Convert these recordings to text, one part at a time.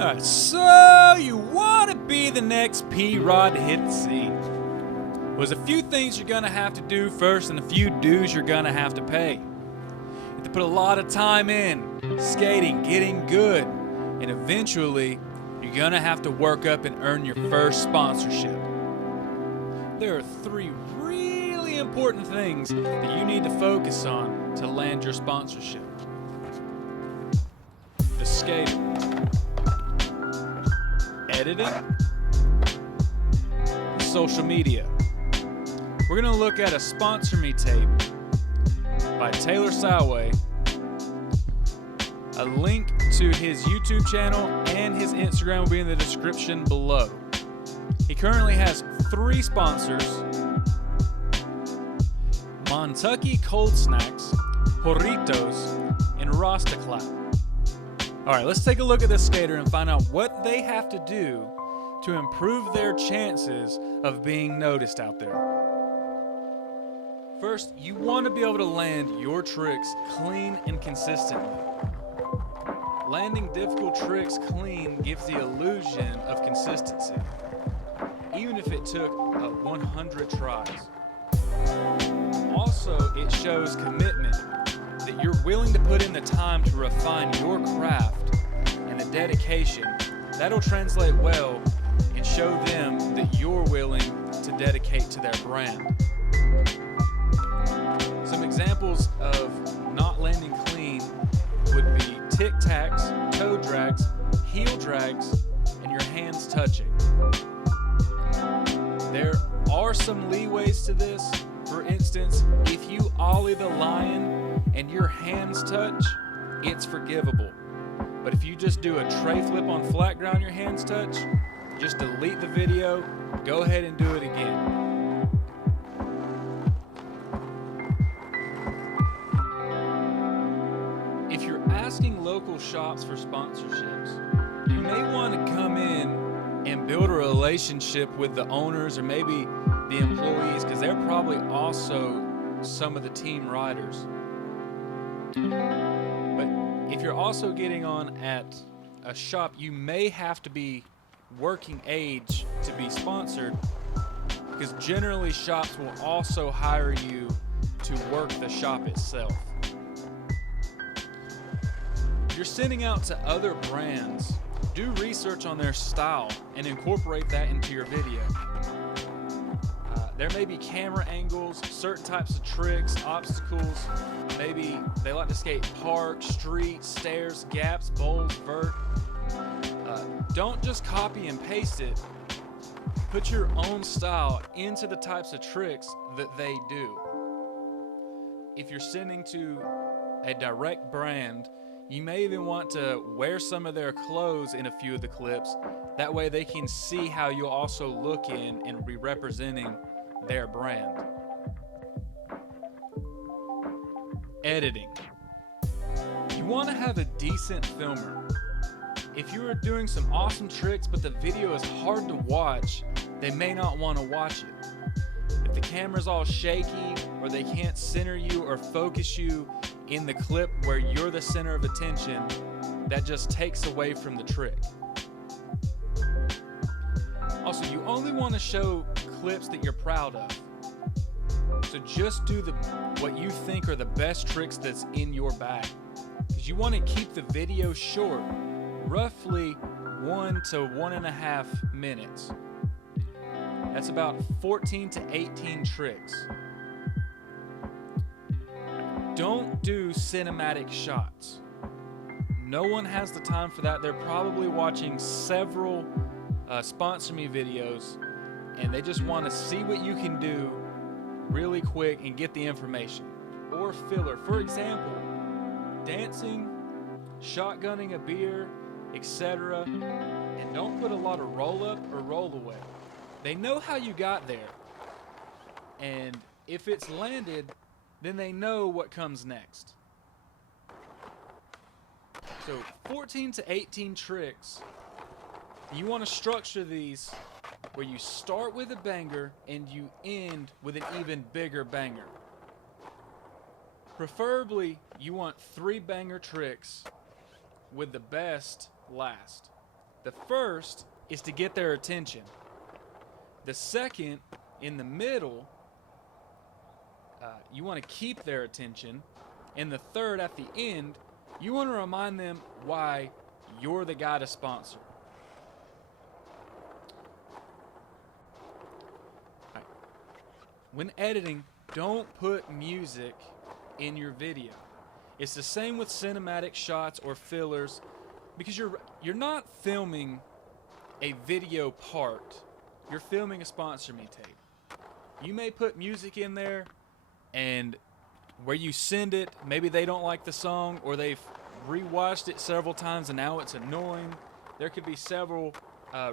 Alright, so you want to be the next P-Rod to hit the scene. There's a few things you're going to have to do first and a few dues you're going to have to pay. You have to put a lot of time in, skating, getting good, and eventually you're going to have to work up and earn your first sponsorship. There are three really important things that you need to focus on to land your sponsorship. The skater, editing, social media. We're going to look at a Sponsor Me tape by Taylor Soway, a link to his YouTube channel and his Instagram will be in the description below. He currently has 3 sponsors: Montucky Cold Snacks, Jorritos, and Rasta Clap. Alright, let's take a look at this skater and find out what they have to do to improve their chances of being noticed out there. First, you want to be able to land your tricks clean and consistently. Landing difficult tricks clean gives the illusion of consistency, even if it took 100 tries. Also, it shows commitment, that you're willing to put in the time to refine your craft, and the dedication. That'll translate well and show them that you're willing to dedicate to their brand. Some examples of not landing clean would be tic-tacs, toe drags, heel drags, and your hands touching. There are some leeways to this. For instance, if you ollie the lion and your hands touch, it's forgivable. But if you just do a tray flip on flat ground, your hands touch, just delete the video, go ahead and do it again. If you're asking local shops for sponsorships, you may want to come in and build a relationship with the owners or maybe the employees, because they're probably also some of the team riders. But if you're also getting on at a shop, you may have to be working age to be sponsored, because generally shops will also hire you to work the shop itself. If you're sending out to other brands, do research on their style and incorporate that into your video. There may be camera angles, certain types of tricks, obstacles. Maybe they like to skate park, street, stairs, gaps, bowls, vert. Don't just copy and paste it. Put your own style into the types of tricks that they do. If you're sending to a direct brand, you may even want to wear some of their clothes in a few of the clips. That way they can see how you'll also look in and be representing their brand. Editing. You want to have a decent filmer. If you are doing some awesome tricks but the video is hard to watch, they may not want to watch it. If the camera's all shaky or they can't center you or focus you in the clip where you're the center of attention, that just takes away from the trick. Also, you only want to show clips that you're proud of. So just do what you think are the best tricks that's in your bag. Because you want to keep the video short, roughly 1 to 1.5 minutes. That's about 14 to 18 tricks. Don't do cinematic shots. No one has the time for that. They're probably watching several Sponsor Me videos and they just want to see what you can do really quick and get the information. Or filler. For example, dancing, shotgunning a beer, etc. And don't put a lot of roll up or roll away. They know how you got there. And if it's landed, then they know what comes next. So 14 to 18 tricks. You want to structure these where you start with a banger and you end with an even bigger banger. Preferably, you want 3 banger tricks with the best last. The first is to get their attention. The second, in the middle, you want to keep their attention. And the third, at the end, you want to remind them why you're the guy to sponsor. Right. When editing, don't put music in your video. It's the same with cinematic shots or fillers, because you're not filming a video part. You're filming a sponsor me tape. You may put music in there, and where you send it, maybe they don't like the song, or they've rewatched it several times and now it's annoying. There could be several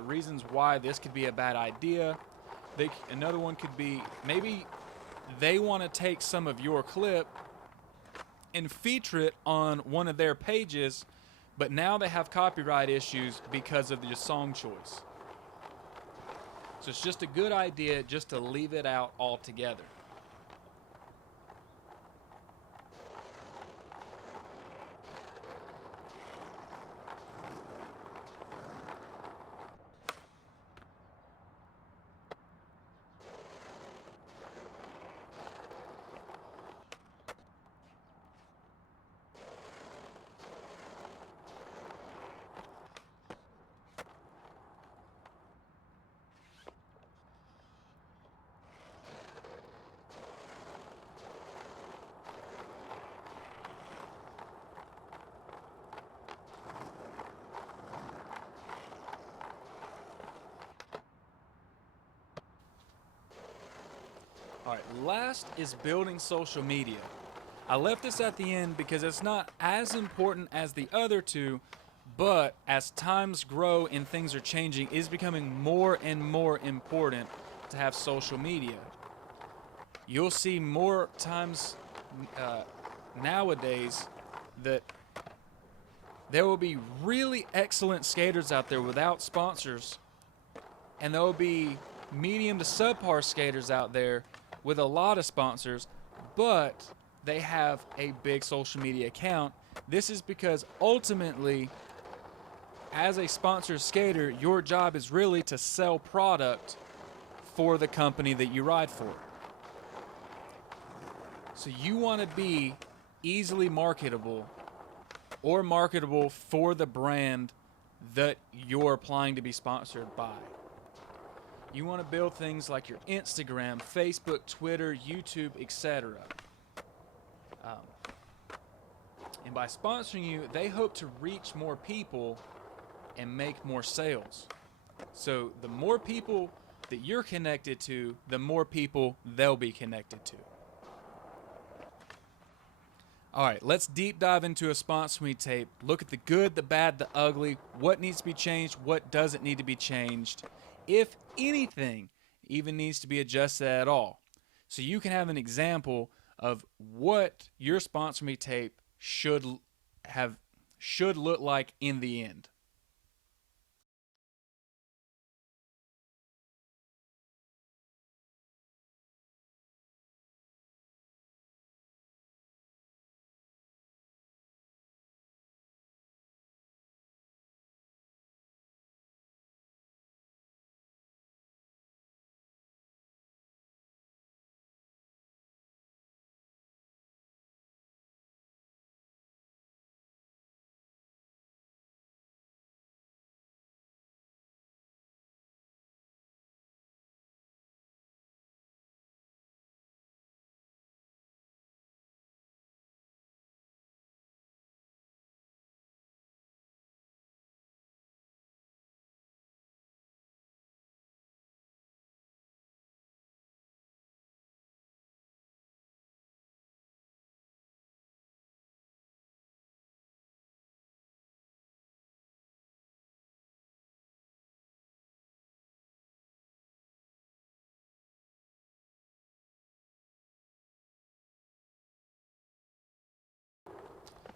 reasons why this could be a bad idea. Another one could be maybe they want to take some of your clip and feature it on one of their pages, but now they have copyright issues because of your song choice. So it's just a good idea just to leave it out altogether. All right, last is building social media. I left this at the end because it's not as important as the other two, but as times grow and things are changing, it is becoming more and more important to have social media. You'll see more times nowadays that there will be really excellent skaters out there without sponsors, and there will be medium to subpar skaters out there with a lot of sponsors, but they have a big social media account. This is because ultimately, as a sponsored skater, your job is really to sell product for the company that you ride for. So you want to be easily marketable or marketable for the brand that you're applying to be sponsored by. You want to build things like your Instagram, Facebook, Twitter, YouTube, etc. And by sponsoring you, they hope to reach more people and make more sales. So the more people that you're connected to, the more people they'll be connected to. All right, let's deep dive into a sponsor me tape. Look at the good, the bad, the ugly, what needs to be changed, what doesn't need to be changed, if anything even needs to be adjusted at all. So you can have an example of what your sponsor me tape should look like in the end.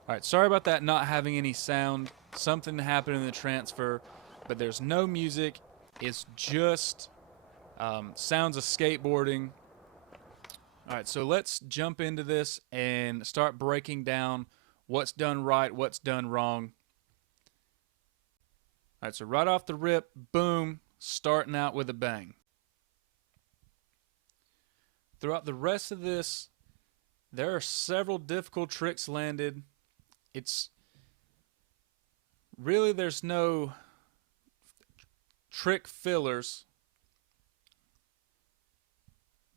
All right, sorry about that not having any sound. Something happened in the transfer, but there's no music. It's just sounds of skateboarding. All right, so let's jump into this and start breaking down what's done right, what's done wrong. All right, so right off the rip, boom, starting out with a bang. Throughout the rest of this, there are several difficult tricks landed. It's really, there's no trick fillers.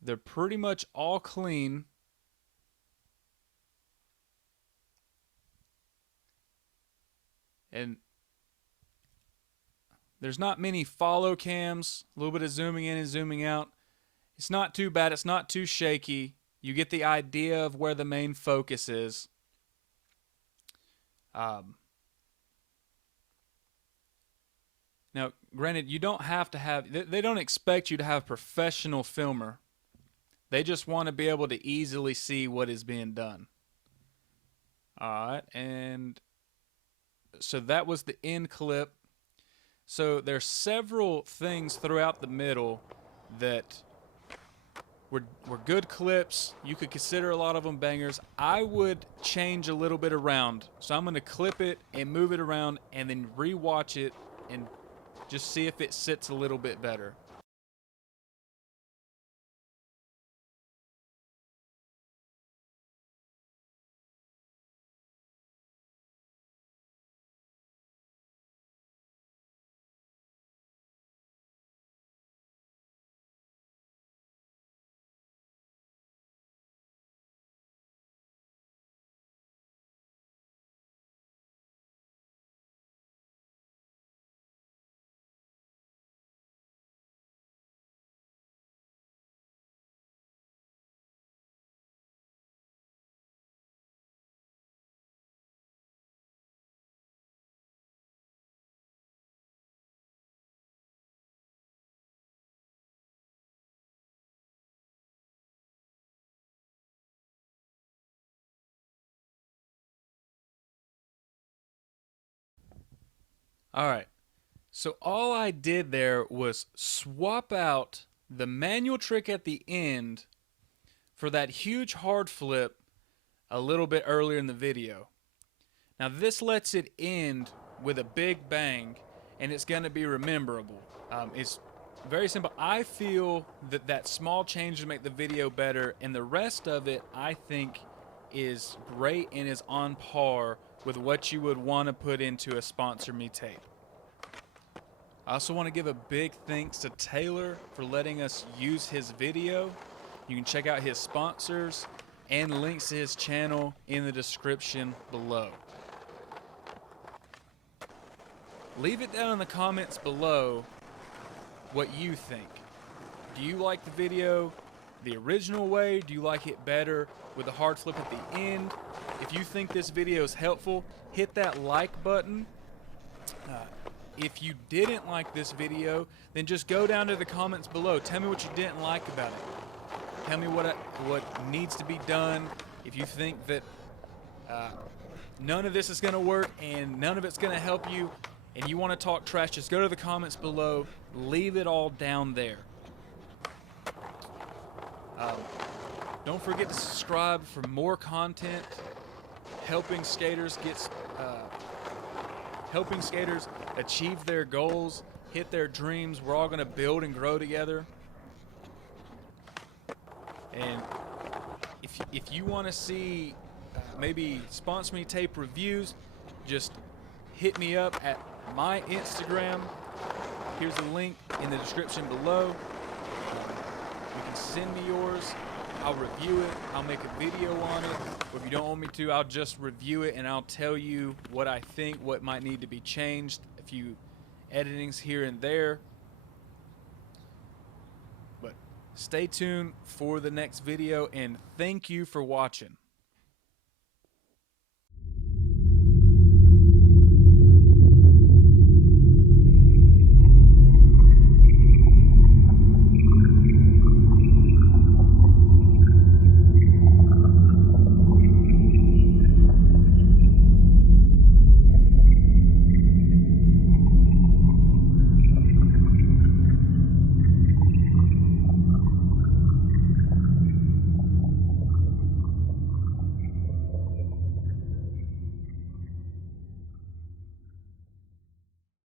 They're pretty much all clean. And there's not many follow cams, a little bit of zooming in and zooming out. It's not too bad, it's not too shaky. You get the idea of where the main focus is. Now, granted, you don't have to have, they don't expect you to have a professional filmer. They just want to be able to easily see what is being done. Alright, and so that was the end clip. So there's several things throughout the middle that were good clips. You could consider a lot of them bangers. I would change a little bit around. So I'm going to clip it and move it around and then rewatch it and just see if it sits a little bit better. Alright, so all I did there was swap out the manual trick at the end for that huge hard flip a little bit earlier in the video. Now this lets it end with a big bang, and it's going to be rememberable. It's very simple. I feel that that small change to make the video better, and the rest of it I think is great and is on par with what you would want to put into a Sponsor Me tape. I also want to give a big thanks to Taylor for letting us use his video. You can check out his sponsors and links to his channel in the description below. Leave it down in the comments below what you think. Do you like the video the original way? Do you like it better with a hard flip at the end? If you think this video is helpful, hit that like button. If you didn't like this video, then just go down to the comments below. Tell me what you didn't like about it. Tell me what needs to be done. If you think that none of this is going to work and none of it's going to help you and you want to talk trash, just go to the comments below. Leave it all down there. Don't forget to subscribe for more content helping skaters achieve their goals, hit their dreams. We're all going to build and grow together. And if you want to see maybe Sponsor Me tape reviews, just hit me up at my Instagram. Here's a link in the description below. You can send me yours. I'll review it. I'll make a video on it. Or if you don't want me to, I'll just review it and I'll tell you what I think, what might need to be changed, a few editings here and there. But stay tuned for the next video, and thank you for watching.